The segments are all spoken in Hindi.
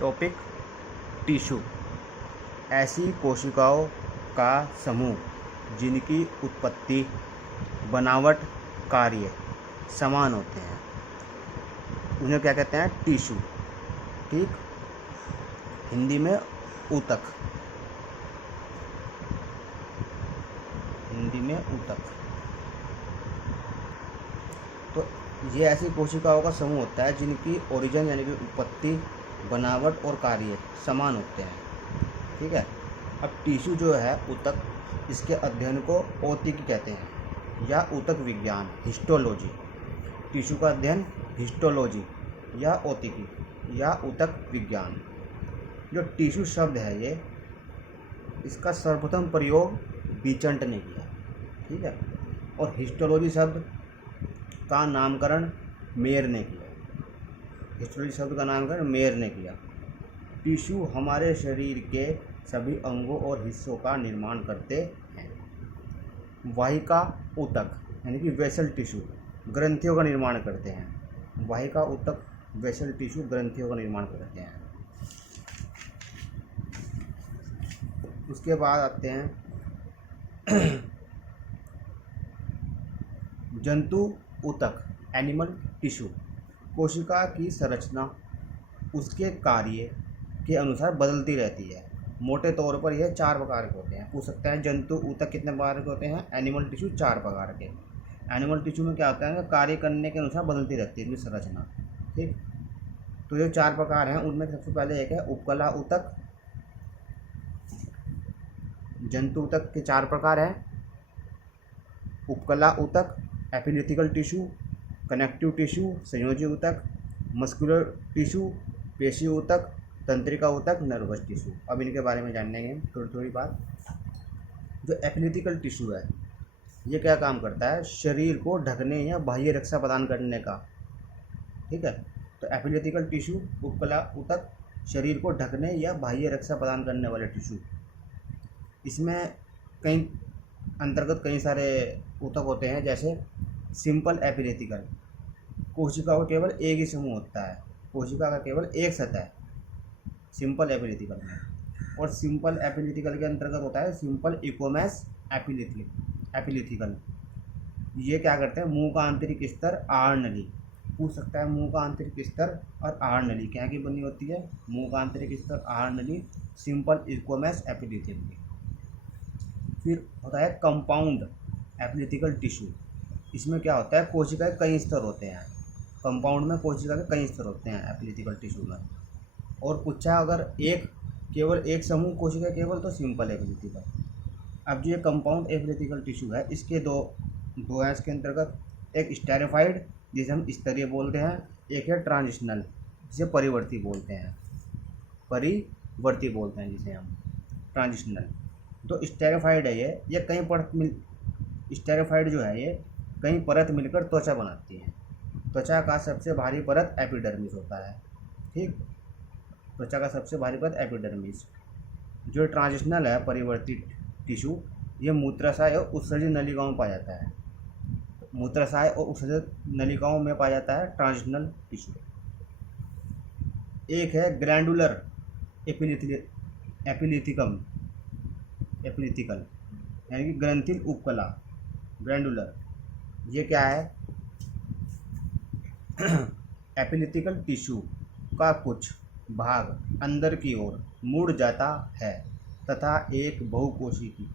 टॉपिक टिश्यू ऐसी कोशिकाओं का समूह जिनकी उत्पत्ति, बनावट, कार्य समान होते हैं, उन्हें क्या कहते हैं? टिश्यू। ठीक, हिंदी में ऊतक, हिंदी में ऊतक। तो ये ऐसी कोशिकाओं का समूह होता है जिनकी ओरिजिन यानी कि उत्पत्ति, बनावट और कार्य समान होते हैं। ठीक है। अब टिश्यू जो है ऊतक, इसके अध्ययन को औतिकी कहते हैं या ऊतक विज्ञान, हिस्टोलॉजी। टिश्यू का अध्ययन हिस्टोलॉजी या औतिकी या ऊतक विज्ञान। जो टिश्यू शब्द है ये, इसका सर्वप्रथम प्रयोग बीचंट ने किया। ठीक है। और हिस्टोलॉजी शब्द का नामकरण मेयर ने किया। हिस्टोलॉजी शब्द का नामकरण मेयर ने किया। टिश्यू हमारे शरीर के सभी अंगों और हिस्सों का निर्माण करते हैं। वाहिका ऊतक यानी कि वेसल टिश्यू ग्रंथियों का निर्माण करते हैं। वाहिका ऊतक वेसल टिश्यू ग्रंथियों का निर्माण करते हैं। उसके बाद आते हैं जंतु ऊतक एनिमल टिश्यू। कोशिका की संरचना उसके कार्य के अनुसार बदलती रहती है। मोटे तौर पर यह 4 प्रकार के होते हैं। पूछ सकते हैं जंतु ऊतक कितने प्रकार के होते हैं? एनिमल टिश्यू 4 प्रकार के। एनिमल टिश्यू में क्या होता है? कार्य करने के अनुसार बदलती रहती है इनकी संरचना। ठीक, तो ये 4 प्रकार हैं। उनमें सबसे पहले एक है उपकला ऊतक। जंतु ऊतक के 4 प्रकार हैं: उपकला ऊतक, एपिलिथिकल टिश्यू, कनेक्टिव टिश्यू, संयोजी ऊतक, मस्कुलर टिश्यू, पेशी ऊतक, तंत्रिका ऊतक, नर्वस टिश्यू। अब इनके बारे में जानेंगे थोड़ी थोड़ी बात। जो एपिलिथिकल टिश्यू है ये क्या काम करता है? शरीर को ढकने या बाह्य रक्षा प्रदान करने का। ठीक है। तो एपिलिथिकल टिश्यू, उपकला ऊतक, शरीर को ढकने या बाह्य रक्षा प्रदान करने वाले टिश्यू। इसमें कई अंतर्गत कई सारे ऊतक होते हैं, जैसे सिंपल एपिलिथिकल, कोशिका का केवल एक ही समूह होता है, कोशिका का केवल एक सतह सिंपल एपिलिथिकल में। और सिंपल एपिलिथिकल के अंतर्गत होता है सिंपल इकोमैस एपिलिथिकल। ये क्या करते हैं? मुंह का आंतरिक स्तर, आहार नली। पूछ सकता है मुंह का आंतरिक स्तर और आहार नली क्या की बनी होती है? मुंह का आंतरिक स्तर, आहार नली सिंपल इकोमैस एपिलिथिकल की। फिर होता है कंपाउंड एपिलिथिकल टिश्यू। इसमें क्या होता है? कोशिका के कई स्तर होते हैं। कंपाउंड में कोशिका के कई स्तर होते हैं एपिलिथिकल टिश्यू में। और पूछा अगर केवल एक समूह कोशिका केवल, तो सिंपल एपिलिथिकल। अब जो ये कंपाउंड एपिलिथिकल टिश्यू है, इसके दो हैं इसके अंतर्गत। एक स्टेरिफाइड जिसे हम स्तरीय बोलते हैं, एक है ट्रांजिशनल जिसे परिवर्ती बोलते हैं, जिसे हम ट्रांजिशनल। तो स्टेरिफाइड है ये कई परत स्टेरिफाइड जो है ये कई परत मिलकर त्वचा बनाती है। त्वचा का सबसे भारी परत एपिडर्मिस होता है। ठीक, त्वचा का सबसे भारी परत एपिडर्मिस। जो ट्रांजिशनल है परिवर्ती टिश्यू, ये मूत्राशय और उत्सर्जन नलिकाओं में पाया जाता है। मूत्राशय और उत्सर्जन नलिकाओं में पाया जाता है ट्रांजिशनल टिश्यू। एक है ग्लैंडुलर एपिलिथिकल यानी कि ग्रंथिल उपकला, ग्लैंडुलर। ये क्या है? एपिलिथिकल टिश्यू का कुछ भाग अंदर की ओर मुड़ जाता है तथा एक बहुकोशिकी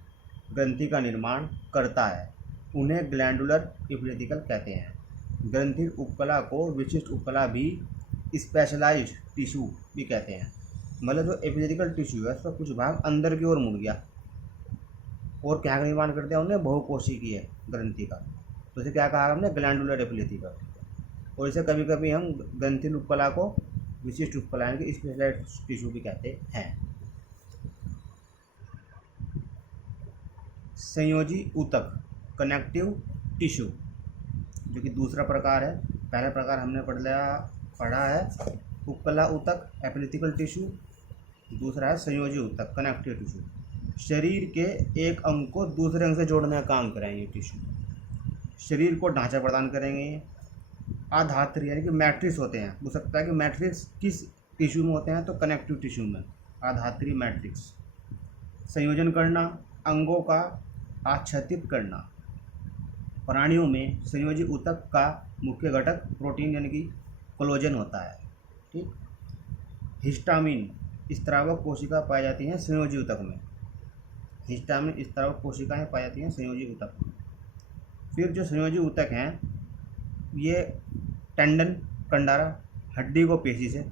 ग्रंथि का निर्माण करता है। उन्हें ग्लैंडुलर एपिलिथिकल कहते हैं। ग्रंथिल उपकला को विशिष्ट उपकला भी, स्पेशलाइज्ड टिश्यू भी कहते हैं। मतलब जो एपिलिथिकल टिश्यू है उसका कुछ भाग अंदर की ओर मुड़ गया और क्या का निर्माण कर दिया उन्हें? बहुकोशिकीय है ग्रंथि का। तो इसे क्या कहा हमने? ग्लैंडुलर एपिलिथिकल। और इसे कभी कभी हम ग्रंथिल उपकला को विशिष्ट उपकला यानी कि स्पेशलाइज्ड टिश्यू भी कहते हैं। संयोजी ऊतक कनेक्टिव टिश्यू जो कि दूसरा प्रकार है। पहला प्रकार हमने पढ़ा है उपकला ऊतक एपिलिथिकल टिश्यू, दूसरा है संयोजी ऊतक कनेक्टिव टिश्यू। शरीर के एक अंग को दूसरे अंग से जोड़ने का काम करेंगे टिश्यू। शरीर को ढांचा प्रदान करेंगे। आधात्री यानी कि मैट्रिक्स होते हैं। हो सकता है कि मैट्रिक्स किस टिश्यू में होते हैं तो कनेक्टिव टिश्यू में आधात्री मैट्रिक्स। संयोजन करना, अंगों का आच्छादित करना। प्राणियों में संयोजी ऊतक का मुख्य घटक प्रोटीन यानी कि कोलेजन होता है। ठीक। हिस्टामिन स्त्रावक कोशिका पाई जाती हैं संयोजी ऊतक में। हिस्टामिन स्त्रावक कोशिकाएं पाई जाती हैं संयोजी ऊतक में। फिर जो संयोजी ऊतक हैं ये टेंडन कंडारा, हड्डी को पेशी से,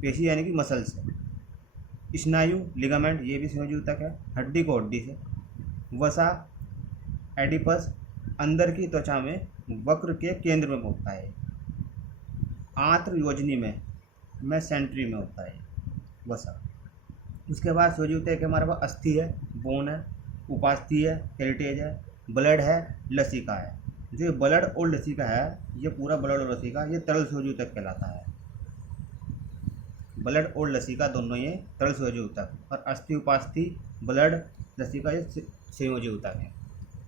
पेशी यानी कि मसल से। स्नायु लिगामेंट ये भी संयोजी ऊतक है, हड्डी को हड्डी से। वसा एडिपस अंदर की त्वचा में वक्र के केंद्र में होता है। आंत्र योजनी में सेंट्री में होता है वसा। उसके बाद संयोजी ऊतक के हमारे पास अस्थि है, बोन है, उपास्थि है, हेरिटेज है, ब्लड है, लसिका है। जो ये ब्लड और लसिका है, ये पूरा ब्लड और लसिका ये तरल संयोजी ऊतक कहलाता है। ब्लड और लसिका दोनों ये तरल संयोजी ऊतक, और अस्थि उपास्थि ब्लड लसिका ये संयोजी ऊतक है।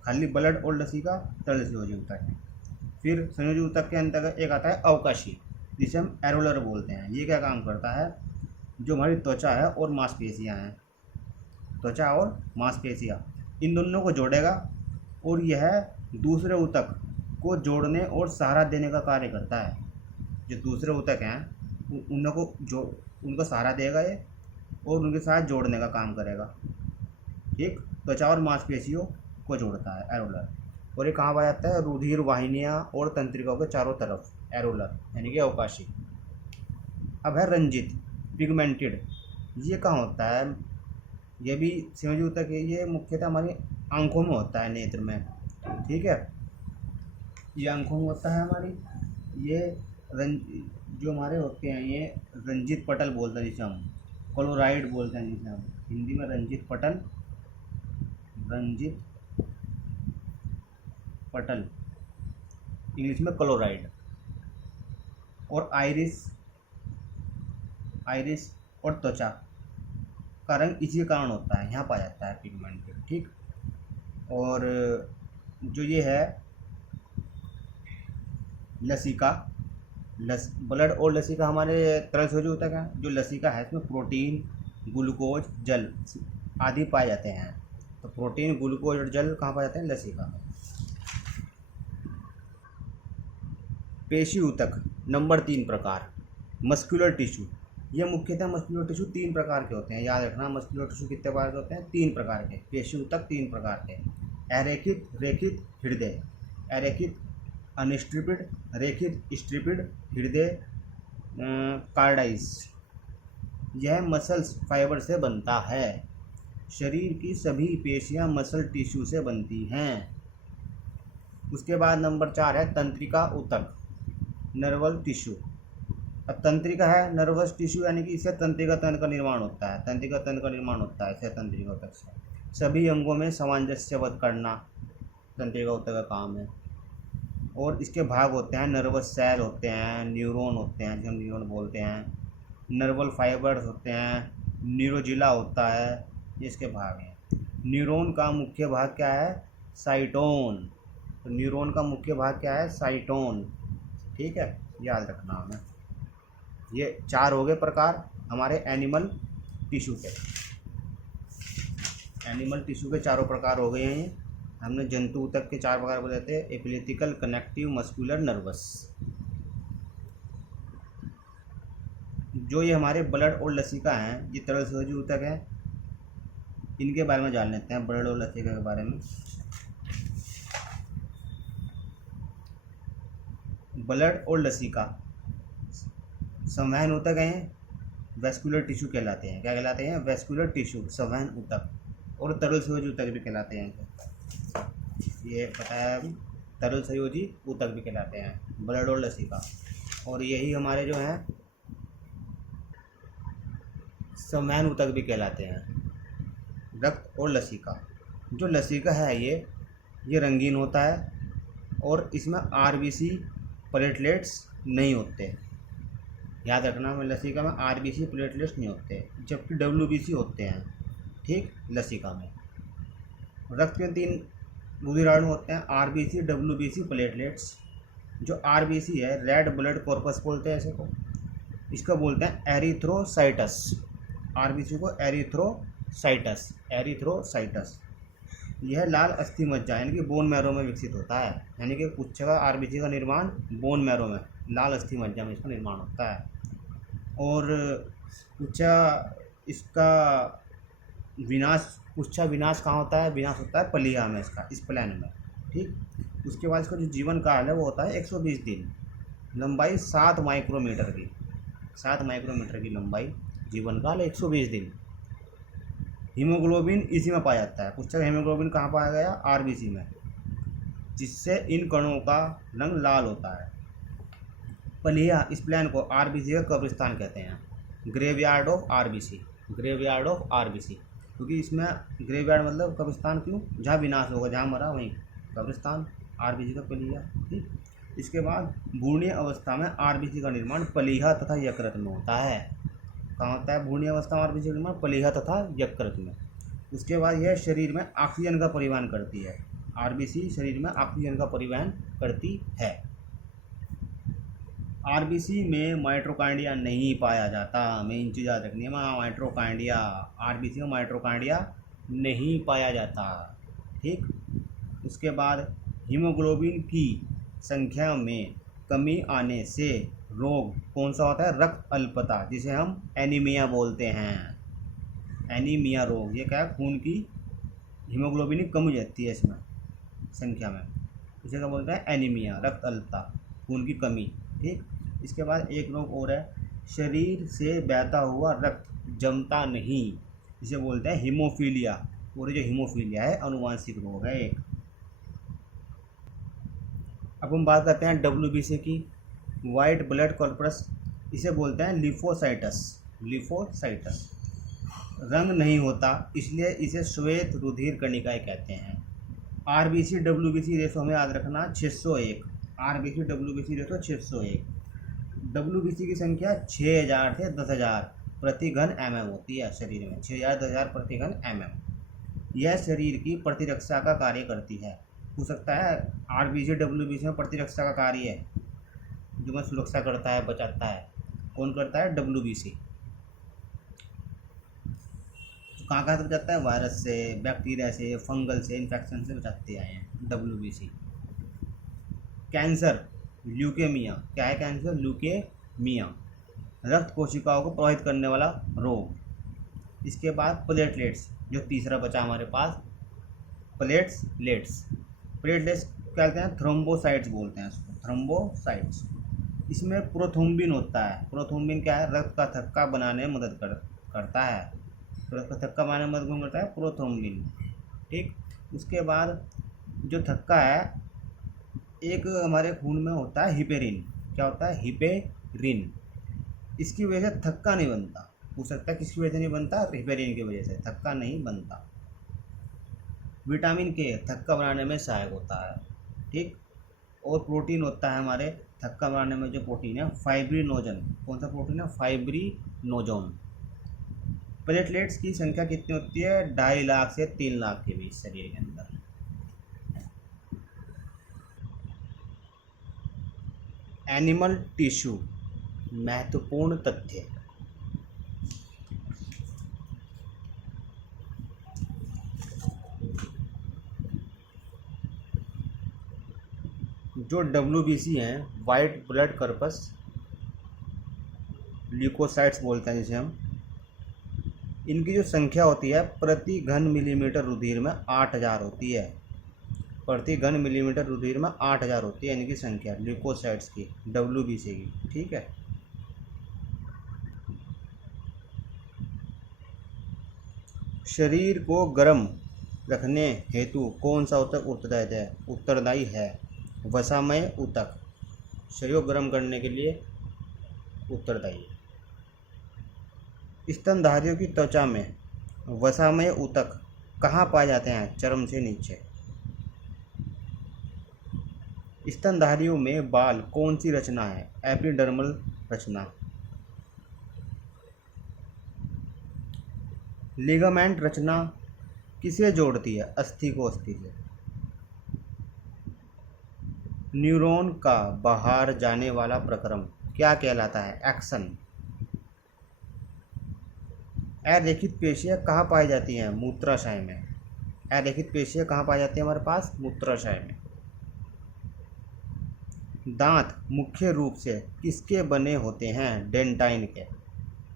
खाली ब्लड और लसिका तरल संयोजी ऊतक है। फिर संयोजी ऊतक के अंतर्गत एक आता है अवकाशी, जिसे हम एरोलर बोलते हैं। ये क्या काम करता है, जो हमारी त्वचा है और मांसपेशियाँ हैं, त्वचा और मांसपेशियाँ, इन दोनों को जोड़ेगा और यह दूसरे ऊतक को जोड़ने और सहारा देने का कार्य करता है। जो दूसरे ऊतक हैं उनको सहारा देगा ये और उनके साथ जोड़ने का काम करेगा। ठीक। त्वचा और मांसपेशियों को जोड़ता है एरोलर। और ये कहाँ पाया जाता है, रुधिर वाहिनियाँ और तंत्रिकाओं के चारों तरफ, एरोलर यानी कि अवकाशी। अब है रंजित पिगमेंटेड, ये कहाँ होता है, ये भी संयोजी ऊतक है। ये मुख्यतः हमारी आंखों में होता है, नेत्र में। ठीक है, ये आंखों में होता है हमारी। ये जो हमारे होते हैं ये रंजित पटल बोलते हैं, जिसे हम क्लोराइड बोलते हैं, जिसे हम हिंदी में रंजित पटल, रंजित पटल, इंग्लिश में क्लोराइड। और आइरिस और त्वचा का रंग इसी के कारण होता है, यहाँ पाया जाता है पिगमेंटेड। ठीक। और जो ये है लसिका, ब्लड और लसिका हमारे तरल संयोजी ऊतक है। जो लसिका है इसमें प्रोटीन, ग्लूकोज, जल आदि पाए जाते हैं। तो प्रोटीन, ग्लूकोज और जल कहाँ पाए जाते हैं, लसिका में। पेशी ऊतक नंबर 3 प्रकार। मस्कुलर टिश्यू, ये मुख्यतः मस्कुलर टिश्यू 3 प्रकार के होते हैं। याद रखना, मस्कुलर टिश्यू कितने प्रकार के होते हैं, 3 प्रकार के। पेशी ऊतक 3 प्रकार के, अरेखित, रेखित, हृदय। अरेखित अनस्ट्रिपिड, रेखित स्ट्रिपिड, हृदय कार्डाइस। यह मसल्स फाइबर से बनता है। शरीर की सभी पेशियां मसल टिश्यू से बनती हैं। उसके बाद नंबर 4 है तंत्रिका ऊतक, नर्वल टिश्यू। अब तंत्रिका है नर्वस टिश्यू, यानी कि इससे तंत्रिका तंत्र का निर्माण होता है। तंत्रिका तंत्र का निर्माण होता है इससे तंत्रिका ऊतक से। सभी अंगों में सामंजस्यवत करना तंत्रिका ऊतक का काम है। और इसके भाग होते हैं, नर्वस सेल होते हैं, न्यूरॉन होते हैं, जो हम न्यूरॉन बोलते हैं, नर्वल फाइबर्स होते हैं, न्यूरोजिला होता है, ये इसके भाग हैं। न्यूरॉन का मुख्य भाग क्या है, साइटोन। तो न्यूरॉन का मुख्य भाग क्या है, साइटोन। ठीक है, याद रखना हमें। ये 4 हो गए प्रकार हमारे एनिमल टिश्यू के। एनिमल टिश्यू के 4 प्रकार हो गए हैं ये। हमने जंतु ऊतक के 4 प्रकार बताए थे, एपिलेटिकल, कनेक्टिव, मस्कुलर, नर्वस। जो ये हमारे ब्लड और लसिका हैं, ये तरल संयोजी ऊतक हैं। इनके बारे में जान लेते हैं, ब्लड और लसिका के बारे में। ब्लड और लसिका संवहन ऊतक हैं, वेस्कुलर टिश्यू कहलाते हैं। क्या कहलाते हैं, वेस्कुलर टिश्यू, संवहन ऊतक। और तरल संयोजी ऊतक भी कहलाते हैं। ये बताया अभी, तरल संयोजी ऊतक भी कहलाते हैं ब्लड और लसिका। और यही हमारे जो हैं संवहन ऊतक भी कहलाते हैं, रक्त और लसिका। जो लसिका है ये रंगीन होता है और इसमें आरबीसी प्लेटलेट्स नहीं होते। याद रखना, में लसिका में आरबीसी प्लेटलेट्स नहीं होते, जबकि डब्ल्यूबीसी होते हैं। ठीक, लसिका में रक्त के 3 रुधिराणु होते हैं, आरबीसी, डब्ल्यूबीसी, प्लेटलेट्स। जो आरबीसी है, रेड ब्लड कॉर्पस बोलते हैं ऐसे को। इसको बोलते हैं एरिथ्रोसाइटस। आरबीसी को एरिथ्रोसाइटस। यह लाल अस्थि मज्जा यानी कि बोन मैरो में विकसित होता है, यानी कि पुच्छ का आरबीसी का निर्माण बोन मैरो में, लाल अस्थि मज्जा में इसका निर्माण होता है। और पुच्छा इसका पुच्छा विनाश कहाँ होता है? विनाश होता है पलिया में, इसका इस प्लान में। ठीक, उसके बाद इसका जो जीवन काल है वो होता है 120 दिन, लंबाई 7 माइक्रोमीटर की, 7 माइक्रोमीटर की लंबाई, जीवन काल 120 दिन। हीमोग्लोबिन इसी में पाया जाता है। पुच्छा का हीमोग्लोबिन कहाँ पाया गया? आरबीसी में, जिससे इन कणों का रंग लाल होता है। पलिया इस प्लान को आरबीसी का कब्रिस्तान कहते हैं, graveyard of RBC, graveyard of RBC, क्योंकि इसमें ग्रेवयार्ड मतलब कब्रिस्तान। क्यों? जहाँ विनाश होगा, जहाँ मरा वहीं कब्रिस्तान, आरबीसी का पलिया। ठीक, इसके बाद भ्रूणीय अवस्था में आरबीसी का निर्माण पलिया तथा यकृत में होता है। कहाँ होता है भ्रूणीय अवस्था में आरबीसी का निर्माण? पलिया तथा यकृत में। उसके बाद यह शरीर में ऑक्सीजन का परिवहन करती है, आरबीसी शरीर में ऑक्सीजन का परिवहन करती है। आरबीसी में माइटोकॉन्ड्रिया नहीं पाया जाता, मेन चीज़ याद रखनी है, माइटोकॉन्ड्रिया, आरबीसी में माइटोकॉन्ड्रिया नहीं पाया जाता। ठीक, उसके बाद हीमोग्लोबिन की संख्या में कमी आने से रोग कौन सा होता है? रक्त अल्पता, जिसे हम एनीमिया बोलते हैं, एनीमिया रोग। ये क्या है? खून की हीमोग्लोबिन कम हो जाती है इसमें संख्या में, इसे क्या बोलते हैं? एनीमिया, रक्त अल्पता, खून की कमी। ठीक, इसके बाद एक रोग और है, शरीर से बहता हुआ रक्त जमता नहीं, इसे बोलते हैं हीमोफीलिया। और जो हीमोफीलिया है अनुवांशिक रोग है एक। अब हम बात करते हैं डब्ल्यूबीसी की, वाइट ब्लड कॉर्पस, इसे बोलते हैं लिफोसाइटस, लिफोसाइटस। रंग नहीं होता इसलिए इसे श्वेत रुधिर कणिकाएं कहते हैं। आरबीसी डब्ल्यूबीसी रेशो हमें याद रखना 601, आरबीसी डब्ल्यूबीसी रेशो 601। डब्ल्यूबीसी की संख्या 6000 से 10,000 प्रति घन mm होती है शरीर में, 6000 10,000 प्रति घन mm। यह शरीर की प्रतिरक्षा का कार्य करती है। हो सकता है आरबीसी डब्ल्यूबीसी में प्रतिरक्षा का कार्य है, जो में सुरक्षा करता है, बचाता है, कौन करता है? डब्ल्यूबीसी। तो कहाँ कहाँ से बचाता है? वायरस से, बैक्टीरिया से, फंगल से, इन्फेक्शन से बचाते आए हैं डब्ल्यूबीसी। कैंसर, ल्यूकेमिया, क्या है कैंसर? ल्यूकेमिया, रक्त कोशिकाओं को प्रभावित करने वाला रोग। इसके बाद प्लेटलेट्स, जो तीसरा बचा हमारे पास, प्लेटलेट्स क्या कहते हैं? थ्रोम्बोसाइट्स बोलते हैं इसको, थ्रोम्बोसाइट्स। इसमें प्रोथ्रोम्बिन होता है। प्रोथ्रोम्बिन क्या है? रक्त का थक्का बनाने में मदद करता है, रक्त का थक्का बनाने में मदद करता है प्रोथ्रोम्बिन। ठीक, उसके बाद जो थक्का है, एक हमारे खून में होता है हिपेरिन। क्या होता है? हिपेरिन। इसकी वजह से थक्का नहीं बनता। हो सकता है किसकी वजह से नहीं बनता? हिपेरिन की वजह से थक्का नहीं बनता। विटामिन के थक्का बनाने में सहायक होता है। ठीक, और प्रोटीन होता है हमारे थक्का बनाने में, जो प्रोटीन है फाइब्रिनोजन। कौन सा प्रोटीन है? फाइब्रिनोजन। प्लेटलेट्स की संख्या कितनी होती है? 2.5 लाख से 3 लाख के बीच शरीर के अंदर। एनिमल टिश्यू, महत्वपूर्ण तथ्य। जो डब्ल्यूबीसी हैं, वाइट ब्लड कॉर्पस ल्यूकोसाइट्स बोलते हैं जिसे हम, इनकी जो संख्या होती है प्रति घन मिलीमीटर रुधिर में 8000 होती है, प्रति घन मिलीमीटर रुधिर में 8000 होती है इनकी संख्या, ल्यूकोसाइट्स की, डब्ल्यूबीसी की। ठीक है, शरीर को गर्म रखने हेतु कौन सा ऊतक उत्तरदायी है? वसामय ऊतक, शरीर को गर्म करने के लिए उत्तरदायी। स्तनधारियों की त्वचा में वसामय ऊतक कहाँ पाए जाते हैं? चर्म से नीचे। स्तनधारियों में बाल कौन सी रचना है? एपिडर्मल रचना। लिगामेंट रचना किसे जोड़ती है? अस्थि को अस्थि से। न्यूरॉन का बाहर जाने वाला प्रक्रम क्या कहलाता है? एक्शन। अरेखित पेशियाँ कहाँ पाई जाती हैं? मूत्राशय में। अरेखित पेशियाँ कहाँ पाई जाती हैं हमारे पास? मूत्राशय में। दांत मुख्य रूप से किसके बने होते हैं? डेंटाइन के।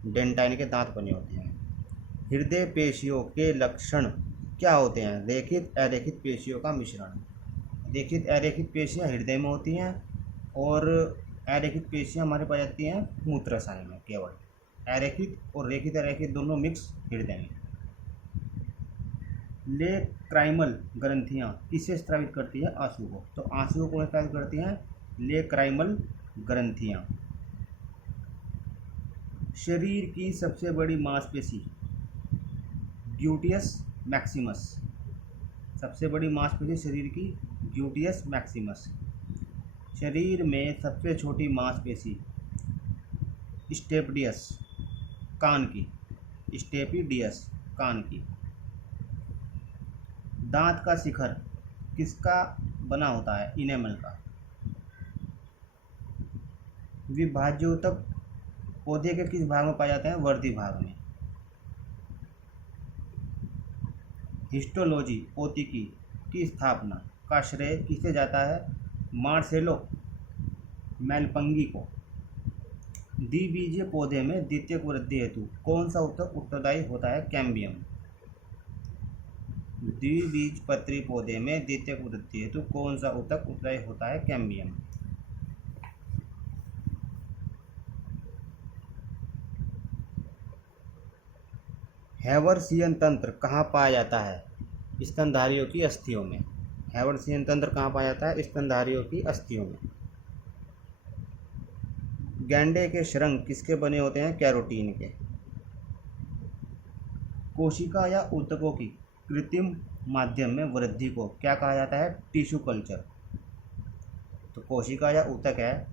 डेंटाइन के दांत बने होते हैं। हृदय पेशियों के लक्षण क्या होते हैं? रेखित अरेखित पेशियों का मिश्रण। रेखित अरेखित पेशियाँ हृदय में होती हैं और अरेखित पेशियाँ हमारे पास जाती हैं मूत्राशय में केवल। अरेखित और रेखित अरेखित दोनों मिक्स हृदय में। लेक्राइमल ग्रंथियाँ किसे स्रावित करती है? आंसू को। तो आंसू को स्रावित करती हैं लेक्राइमल ग्रंथियाँ। शरीर की सबसे बड़ी मांसपेशी ग्लूटियस मैक्सिमस। सबसे बड़ी मांसपेशी शरीर की ग्लूटियस मैक्सिमस। शरीर में सबसे छोटी मांसपेशी स्टेपिडियस, कान की। स्टेपिडियस, कान की। दांत का शिखर किसका बना होता है? इनेमल का। विभाज्योतक पौधे के किस भाग में पाए जाते हैं? वर्धी भाग में। हिस्टोलॉजी ओतिकी की स्थापना का श्रेय किसे जाता है? मार्सेलो मेलपंगी को। द्विबीजीय पौधे में द्वितीयक वृद्धि हेतु कौन सा ऊतक उत्तरदायी होता है? कैम्बियम। द्विबीजपत्री पौधे में द्वितीयक वृद्धि हेतु कौन सा ऊतक उत्तरदायी होता है? कैम्बियम। हैवर्सियन तंत्र कहाँ पाया जाता है? स्तनधारियों की अस्थियों में। हैवर्सियन तंत्र कहाँ पाया जाता है? स्तनधारियों की अस्थियों में। गैंडे के शरंग किसके बने होते हैं? कैरोटीन के। कोशिका या ऊतकों की कृत्रिम माध्यम में वृद्धि को क्या कहा जाता है? Tissue culture. तो कोशिका या ऊतक है,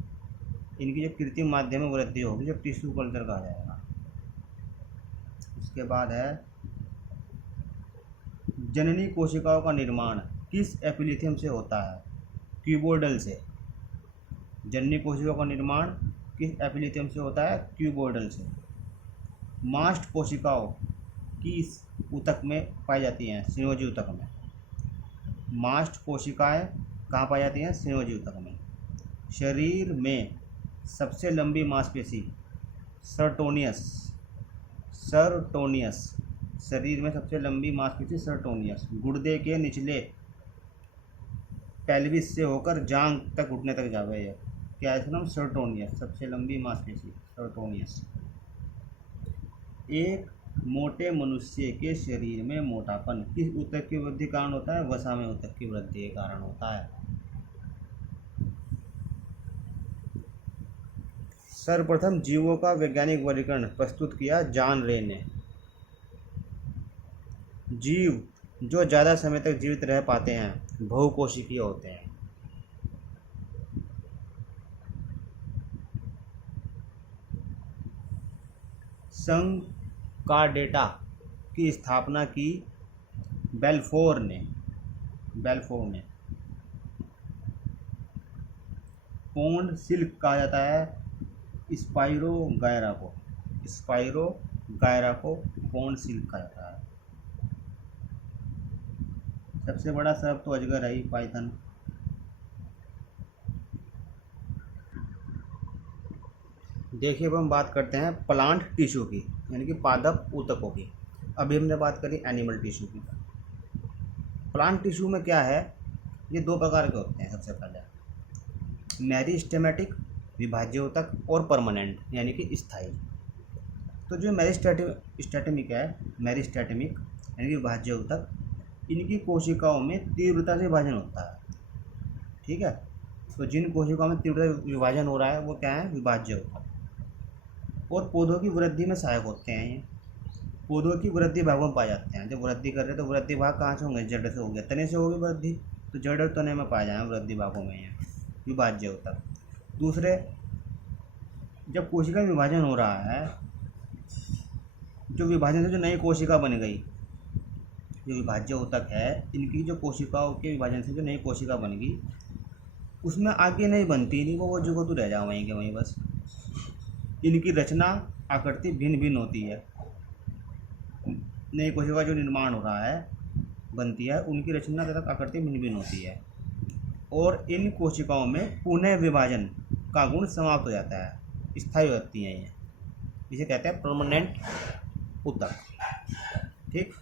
इनकी जो कृत्रिम माध्यम में वृद्धि होगी, जो टिश्यू कल्चर कहा जाएगा। उसके बाद है जननी कोशिकाओं का निर्माण किस एपिथेलियम से होता है? क्यूबोइडल से। जननी कोशिकाओं का निर्माण किस एपिथेलियम से होता है? क्यूबोइडल से। मास्ट कोशिकाओं किस ऊतक में पाई जाती हैं? संयोजी ऊतक में। मास्ट कोशिकाएं कहाँ पाई जाती हैं? संयोजी ऊतक में। शरीर में सबसे लंबी मांसपेशी सर्टोनियस। सर्टोनियस। शरीर में सबसे लंबी मांसपेशी सर्टोनियस। गुर्दे के निचले पेल्विस से होकर जांघ तक, घुटने तक जावे है। क्या है इसका नाम? सर्टोनियस। सबसे लंबी मांसपेशी सर्टोनियस। एक मोटे मनुष्य के शरीर में मोटापन किस ऊतक की वृद्धि कारण होता है? वसा में ऊतक की वृद्धि के कारण होता है। सर्वप्रथम जीवों का वैज्ञानिक वर्गीकरण प्रस्तुत किया जॉन रे ने। जीव जो ज़्यादा समय तक जीवित रह पाते हैं बहुकोशिकीय होते हैं। संघ का डेटा की स्थापना की बेल्फोर ने। पोन्ड सिल्क कहा जाता है स्पाइरो गायरा को। पोन्ड सिल्क कहा जाता है। सबसे बड़ा सर्प तो अजगर है ही, पाइथन। देखिए अब हम बात करते हैं प्लांट टिश्यू की, यानी कि पादप ऊतकों की। अभी हमने बात करी एनिमल टिश्यू की। प्लांट टिश्यू में क्या है? ये दो प्रकार के होते हैं। सबसे पहले मेरिस्टेमेटिक विभाज्य ऊतक और परमानेंट यानी कि स्थायी। तो जो मेरिस्टेमिक यानी कि विभाज्य ऊतक, इनकी कोशिकाओं में तीव्रता से विभाजन होता है। ठीक है, तो जिन कोशिकाओं में तीव्रता से विभाजन हो रहा है वो क्या है? विभाज्य ऊतक। और पौधों की वृद्धि में सहायक होते हैं ये। पौधों की वृद्धि भागों में पाए जाते हैं। जब वृद्धि कर रहे हैं तो वृद्धि भाग कहाँ से होंगे? जड़ से होंगे। तने से होगी वृद्धि, तो जड़ और तने में पाए जाएंगे वृद्धि भागों में ये विभाज्य ऊतक। दूसरे, जब कोशिका में विभाजन हो रहा है, जो विभाजन से जो नई कोशिका बन गई, जो विभाज्य ऊतक है, इनकी जो कोशिकाओं के विभाजन से जो नई कोशिका बन गई, उसमें आगे नहीं बनती, नहीं वो जो तो रह जाओ वहीं के वहीं बस। इनकी रचना आकृति भिन्न भिन्न होती है। नई कोशिका का जो निर्माण हो रहा है, बनती है, उनकी रचना तथा आकृति भिन्न भिन्न होती है और इन कोशिकाओं में पुनः विभाजन का गुण समाप्त हो जाता है, स्थायी होती हैं ये, इसे कहते हैं परमानेंट ऊतक। ठीक,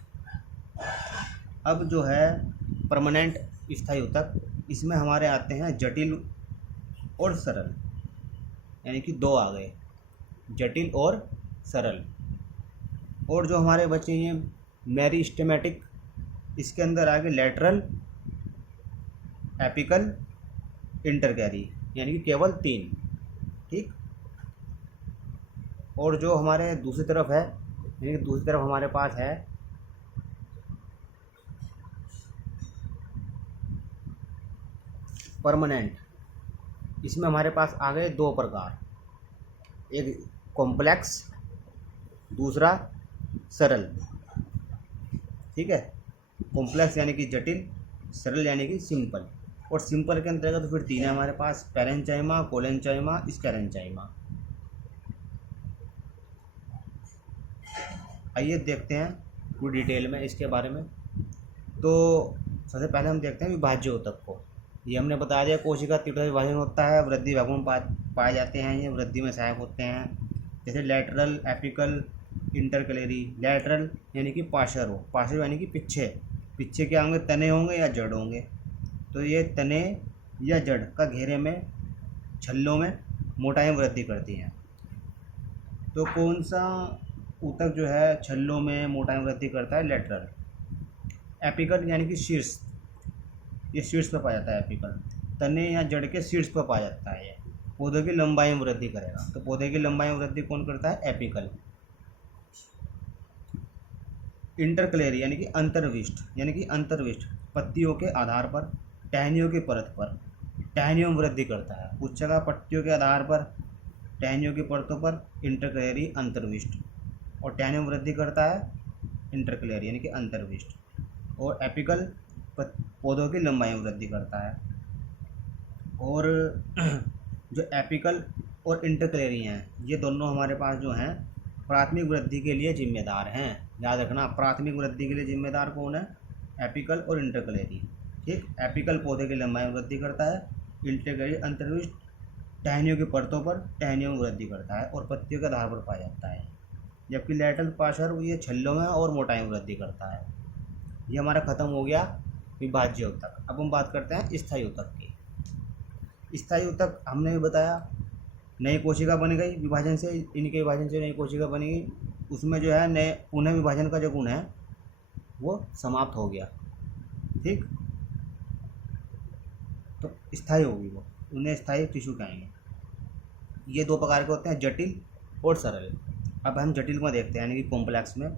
अब जो है परमानेंट स्थायी ऊतक, इसमें हमारे आते हैं जटिल और सरल, यानी कि दो आ गए, जटिल और सरल। और जो हमारे बचे हैं मेरिस्टेमेटिक, इसके अंदर आगे लेटरल, एपिकल, इंटरकैरी, यानी कि केवल 3। ठीक, और जो हमारे दूसरी तरफ है, यानी कि दूसरी तरफ हमारे पास है परमानेंट, इसमें हमारे पास आ गए 2 प्रकार, एक कॉम्प्लेक्स, दूसरा सरल। ठीक है, कॉम्प्लेक्स यानी कि जटिल, सरल यानी कि सिंपल। और सिंपल के अंतर्गत तो फिर 3 है हमारे पास, पैरेंचाइमा, कोलेंचाइमा, स्कैरेंचाइमा। आइए देखते हैं पूरी डिटेल में इसके बारे में। तो सबसे पहले हम देखते हैं विभाज्य ऊतक को। ये हमने बता दिया कोशिका तीव्र विभाजन होता है, वृद्धि विभागों में पाए जाते हैं, ये वृद्धि में सहायक होते हैं, जैसे लेटरल, एपिकल, इंटरकलेरी। लेटरल यानी कि पार्श्व, पार्श्व यानी कि पीछे, पीछे क्या होंगे, तने होंगे या जड़ होंगे। तो ये तने या जड़ का घेरे में, छल्लों में मोटाई में वृद्धि करती हैं। तो कौन सा ऊतक जो है छल्लों में मोटाई में वृद्धि करता है? लेटरल। एपिकल यानी कि शीर्ष, ये शीर्ष पर पाया जाता है एपिकल, तने या जड़ के शीर्ष पर पाया जाता है। ये पौधे की लंबाई में वृद्धि करेगा, तो पौधे की लंबाई में वृद्धि कौन करता है? एपिकल। इंटरकलेरी यानी कि अंतर्विष्ट, यानी कि अंतर्विष्ट पत्तियों के आधार पर, टहनियों की परत पर, टहनियों में वृद्धि करता है। उच्च जगह पत्तियों के आधार पर, टहनियों की परतों पर इंटरकलेरी अंतर्विष्ट, और टहनियों में वृद्धि करता है इंटरकलेरी यानी कि अंतर्विष्ट। और एपिकल पौधों की लंबाई में वृद्धि करता है। और जो एपिकल और इंटरकलेरी हैं, ये दोनों हमारे पास जो हैं प्राथमिक वृद्धि के लिए जिम्मेदार हैं। याद रखना, प्राथमिक वृद्धि के लिए जिम्मेदार कौन है? एपिकल और इंटरकलेरी। ठीक, एपिकल पौधे की लंबाई में वृद्धि करता है, इंटरकलेरी अंतर्विष्ट टहनियों की परतों पर, टहनियों में वृद्धि करता है और पत्तियों के आधार पर पाया जाता है। जबकि लेटरल पार्श्व ये छल्लों में और मोटाई में वृद्धि करता है। ये हमारा खत्म हो गया विभाज्य ऊतक। अब हम बात करते हैं स्थायी ऊतक की। स्थायी ऊतक हमने भी बताया, नई कोशिका बन गई विभाजन से, इनके विभाजन से नई कोशिका बनी गई, उसमें जो है नए पुनः विभाजन का जो गुण है वो समाप्त हो गया। ठीक, तो स्थायी होगी वो, उन्हें स्थायी टिश्यू कहेंगे। ये 2 प्रकार के होते हैं, जटिल और सरल। अब हम जटिल को देखते हैं, यानी कि कॉम्प्लेक्स में।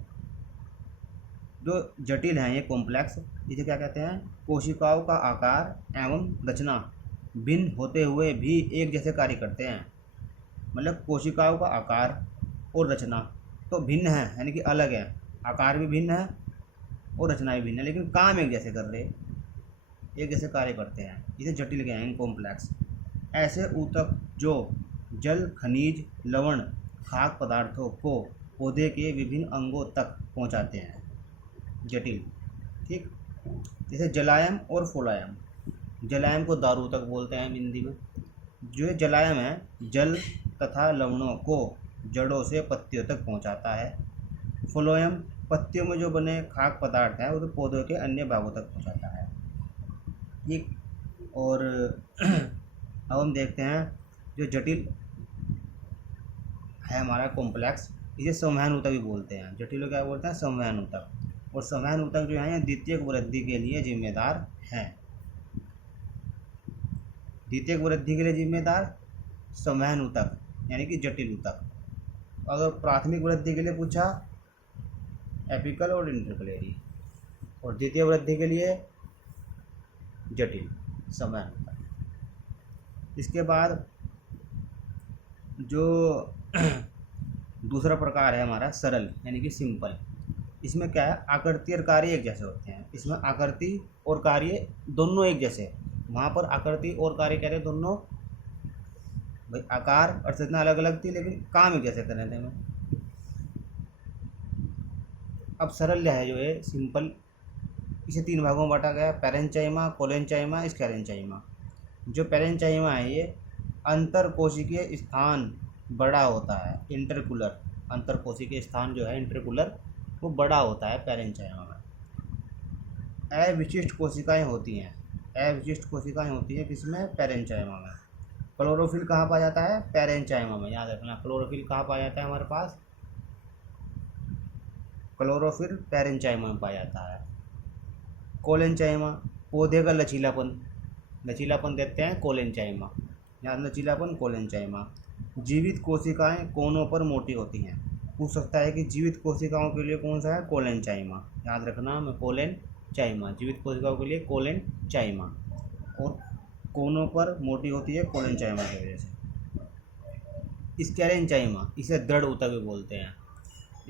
जो जटिल हैं ये कॉम्प्लेक्स, इसे क्या कहते हैं? कोशिकाओं का आकार एवं रचना भिन्न होते हुए भी एक जैसे कार्य करते हैं। मतलब कोशिकाओं का आकार और रचना तो भिन्न है, यानी कि अलग है, आकार भी भिन्न है और रचना भी भिन्न है, लेकिन काम एक जैसे कर रहे, एक जैसे कार्य करते हैं, इसे जटिल कहेंगे, कॉम्प्लेक्स। ऐसे ऊतक जो जल, खनिज, लवण, खाद्य पदार्थों को पौधे के विभिन्न अंगों तक पहुंचाते हैं, जटिल। ठीक, जैसे जलायम और फोलायम। जलायम को दारू ऊतक बोलते हैं हिंदी में। जो जलायम है जल तथा लवणों को जड़ों से पत्तियों तक पहुंचाता है। फ्लोएम पत्तियों में जो बने खाद्य पदार्थ है वो तो पौधों के अन्य भागों तक पहुंचाता है। ठीक, और अब हम देखते हैं जो जटिल है हमारा कॉम्प्लेक्स, इसे संवहन ऊतक भी बोलते हैं। जटिल को क्या बोलते हैं? संवहन ऊतक। और संवहन ऊतक जो है द्वितीयक वृद्धि के लिए जिम्मेदार हैं। द्वितीयक वृद्धि के लिए जिम्मेदार संवहन ऊतक यानी कि जटिल ऊतक। अगर प्राथमिक वृद्धि के लिए पूछा, एपिकल और इंटरकलेरी, और द्वितीय वृद्धि के लिए जटिल, संवहन ऊतक। इसके बाद जो दूसरा प्रकार है हमारा सरल यानी कि सिंपल। इसमें क्या है? आकृति और कार्य एक जैसे होते हैं। इसमें आकृति और कार्य दोनों एक जैसे, वहाँ पर आकृति और कार्य कह रहे दोनों, भाई आकार और संरचना अलग अलग थी लेकिन काम एक जैसे कर रहे थे हमें। अब सरल है जो है सिंपल, इसे 3 भागों में बांटा गया, पैरेंचाइमा, कोलेंचाइमा, स्कैरेंचाइमा। जो पैरेंचाइमा है ये अंतर कोशिकीय स्थान बड़ा होता है, इंटरकुलर, अंतर कोशिकीय स्थान जो है इंटरकुलर वो बड़ा होता है पैरेंचाइमा में। अविशिष्ट कोशिकाएं होती हैं, अविशिष्ट कोशिकाएं होती हैं किसमें? पैरेंचाइमा में। क्लोरोफिल कहाँ पाया जाता है? पैरेंचाइमा में। याद रखना, क्लोरोफिल कहाँ पाया जाता है हमारे पास? क्लोरोफिल पैरेंचाइमा में पाया जाता है। कोलेंचाइमा पौधे का लचीलापन, लचीलापन देते हैं कोलेंचाइमा, याद लचीलापन कोलेंचाइमा। जीवित कोशिकाएं कोनों पर मोटी होती हैं, पूछ सकता है कि जीवित कोशिकाओं के लिए कौन सा है? कोलेंचाइमा। याद रखना मैं कोलेंचाइमा, जीवित कोशिकाओं के लिए कोलेंचाइमा, और कोनों पर मोटी होती है कोलेंचाइमा की वजह से। स्कैरेंचाइमा, इसे दृढ़ ऊतक भी बोलते हैं।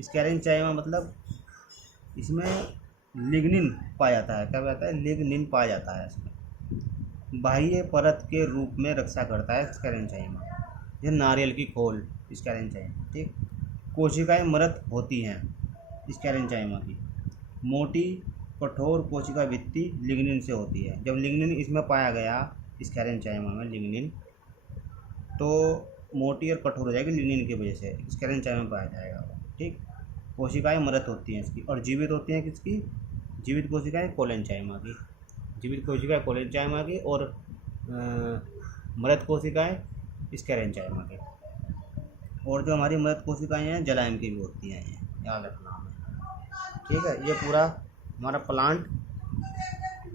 स्कैरेंचाइमा मतलब इसमें लिग्निन पाया जाता है। क्या पाया जाता है? लिग्निन पाया जाता है इसमें। बाह्य परत के रूप में रक्षा करता है स्कैरेंचाइमा, यह नारियल की खोल स्कैरेंचाइमा। ठीक, कोशिकाएं मृत होती हैं स्कैरेंचाइमा की। मोटी कठोर कोशिका भित्ति लिग्निन से होती है। जब लिग्निन इसमें पाया गया स्कैरेंचाइमा में, लिग्निन तो मोटी और कठोर हो जाएगी लिग्निन की वजह से, स्कैरेंचाइमा में पाया जाएगा। ठीक, कोशिकाएं मृत होती हैं इसकी, और जीवित होती हैं किसकी? जीवित कोशिकाएं कोलेंचाइमा की, जीवित कोशिकाएं कोलेंचाइमा की, और मृत कोशिकाएं स्कैरेंचाइमा की। और जो हमारी मृत कोशिकाएं हैं जलायम की भी होती हैं, याद रखना हमें। ठीक है, ये पूरा हमारा प्लांट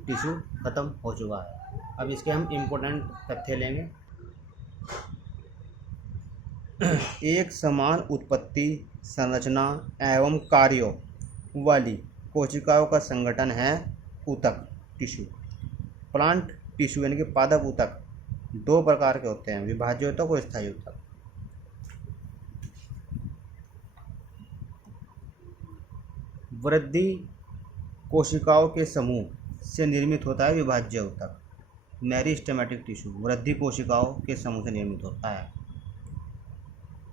टिश्यू खत्म हो चुका है। अब इसके हम इम्पोर्टेंट तथ्य लेंगे। एक समान उत्पत्ति, संरचना एवं कार्यों वाली कोशिकाओं का संगठन है ऊतक टिश्यू। प्लांट टिश्यू यानी कि पादप ऊतक 2 प्रकार के होते हैं, विभाज्य ऊतक और स्थायी ऊतक। वृद्धि कोशिकाओं के समूह से निर्मित होता है विभाज्य ऊतक। मेरिस्टेमेटिक टिश्यू वृद्धि कोशिकाओं के समूह से निर्मित होता है।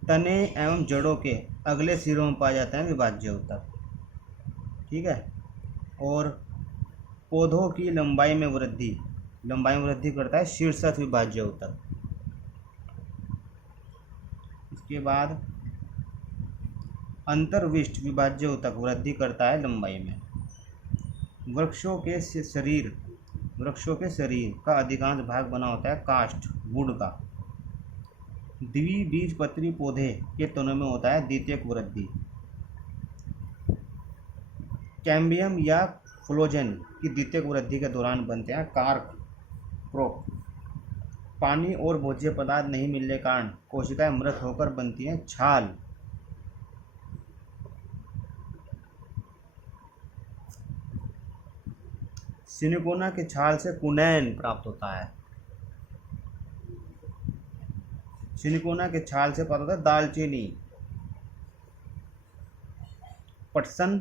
तने एवं जड़ों के अगले सिरों में पाए जाते हैं विभाज्य ऊतक। ठीक है, और पौधों की लंबाई में वृद्धि करता है शीर्षस्थ विभाज्य ऊतक। इसके बाद अंतर्विष्ट विभाज्य ऊतक वृद्धि करता है लंबाई में। वृक्षों के शरीर का अधिकांश भाग बना होता है काष्ठ, वुड का। द्विबीजपत्री पौधे के तनों में होता है द्वितीयक वृद्धि। कैम्बियम या फ्लोजेन की द्वितीयक वृद्धि के दौरान बनते हैं कार्क, क्रोक। पानी और भोज्य पदार्थ नहीं मिलने के कारण कोशिकाएं मृत होकर बनती हैं छाल। सिलिकोना के छाल से कुनैन प्राप्त होता है। सिलिकोना के छाल से प्राप्त होता है दालचीनी। पटसन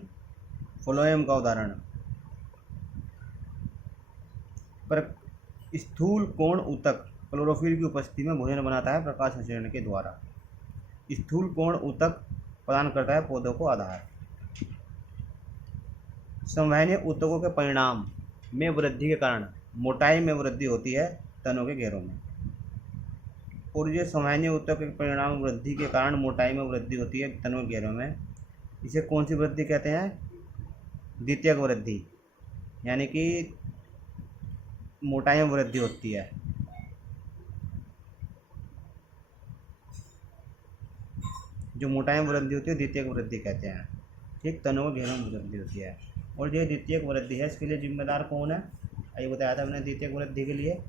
फ्लोएम का उदाहरण। पर स्थूल कोण ऊतक क्लोरोफिल की उपस्थिति में भोजन बनाता है प्रकाश संश्लेषण के द्वारा। स्थूल कोण ऊतक प्रदान करता है पौधों को आधार। संवहनीय ऊतकों के परिणाम में वृद्धि के कारण मोटाई में वृद्धि होती है तनों के घेरों में। और ये संवहनीय ऊतक के परिणाम वृद्धि के कारण मोटाई में वृद्धि होती है तनों के घेरों में, इसे कौन सी वृद्धि कहते हैं? द्वितीयक वृद्धि, यानी कि मोटाई में वृद्धि होती है। जो मोटाई में वृद्धि होती है द्वितीयक वृद्धि कहते हैं। ठीक, तनों के घेरों में वृद्धि होती है। और जो द्वितीयक वृद्धि है इसके लिए जिम्मेदार कौन है? ये बताया था मैंने द्वितीयक वृद्धि के लिए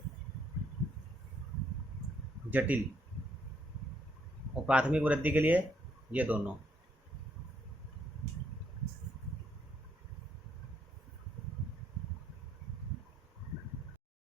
जटिल, और प्राथमिक वृद्धि के लिए ये दोनों।